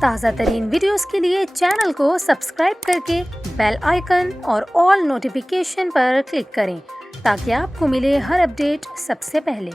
تازہ ترین ویڈیوز کے لیے چینل کو سبسکرائب کر کے بیل آئیکن اور آل نوٹیفیکیشن پر کلک کریں تاکہ آپ کو ملے ہر اپڈیٹ سب سے پہلے۔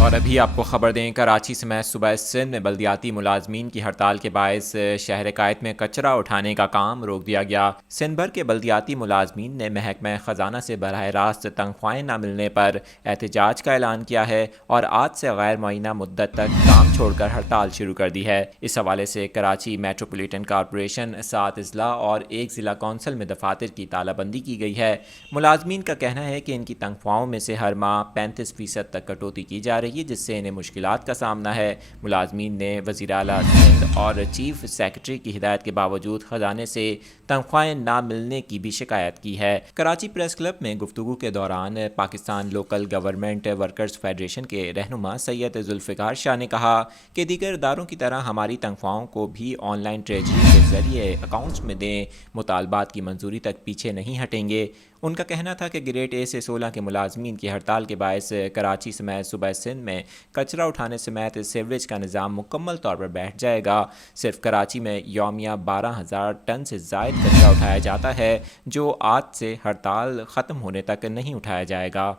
اور ابھی آپ کو خبر دیں، کراچی سمیت صوبہ سندھ میں بلدیاتی ملازمین کی ہڑتال کے باعث شہر قائد میں کچرا اٹھانے کا کام روک دیا گیا۔ سندھ بھر کے بلدیاتی ملازمین نے محکمہ خزانہ سے براہ راست تنخواہیں نہ ملنے پر احتجاج کا اعلان کیا ہے اور آج سے غیر معینہ مدت تک کام چھوڑ کر ہڑتال شروع کر دی ہے۔ اس حوالے سے کراچی میٹروپولیٹن کارپوریشن 7 اضلاع اور 1 ضلع کونسل میں دفاتر کی تالہ بندی کی گئی ہے۔ ملازمین کا کہنا ہے کہ ان کی تنخواہوں میں سے ہر ماہ 35% تک کٹوتی کی جا رہی ہے، جس سے انہیں مشکلات کا سامنا ہے۔ ملازمین نے وزیر اعلیٰ سندھ اور چیف سیکرٹری کی ہدایت کے باوجود خزانے سے تنخواہیں نہ ملنے کی بھی شکایت کی ہے۔ کراچی پریس کلب میں گفتگو کے دوران Pakistan local government workers federation کے رہنما سید ذوالفقار شاہ نے کہا کہ دیگر اداروں کی طرح ہماری تنخواہوں کو بھی آن لائن ٹریجری کے ذریعے اکاؤنٹس میں دیں، مطالبات کی منظوری تک پیچھے نہیں ہٹیں گے۔ ان کا کہنا تھا کہ گریڈ اے سے 16 کے ملازمین کی ہڑتال کے باعث کراچی سمیت صوبہ سندھ میں کچرا اٹھانے سمیت سیوریج کا نظام مکمل طور پر بیٹھ جائے گا۔ صرف کراچی میں یومیہ 12,000 ٹن سے زائد کچرا اٹھایا جاتا ہے، جو آج سے ہڑتال ختم ہونے تک نہیں اٹھایا جائے گا۔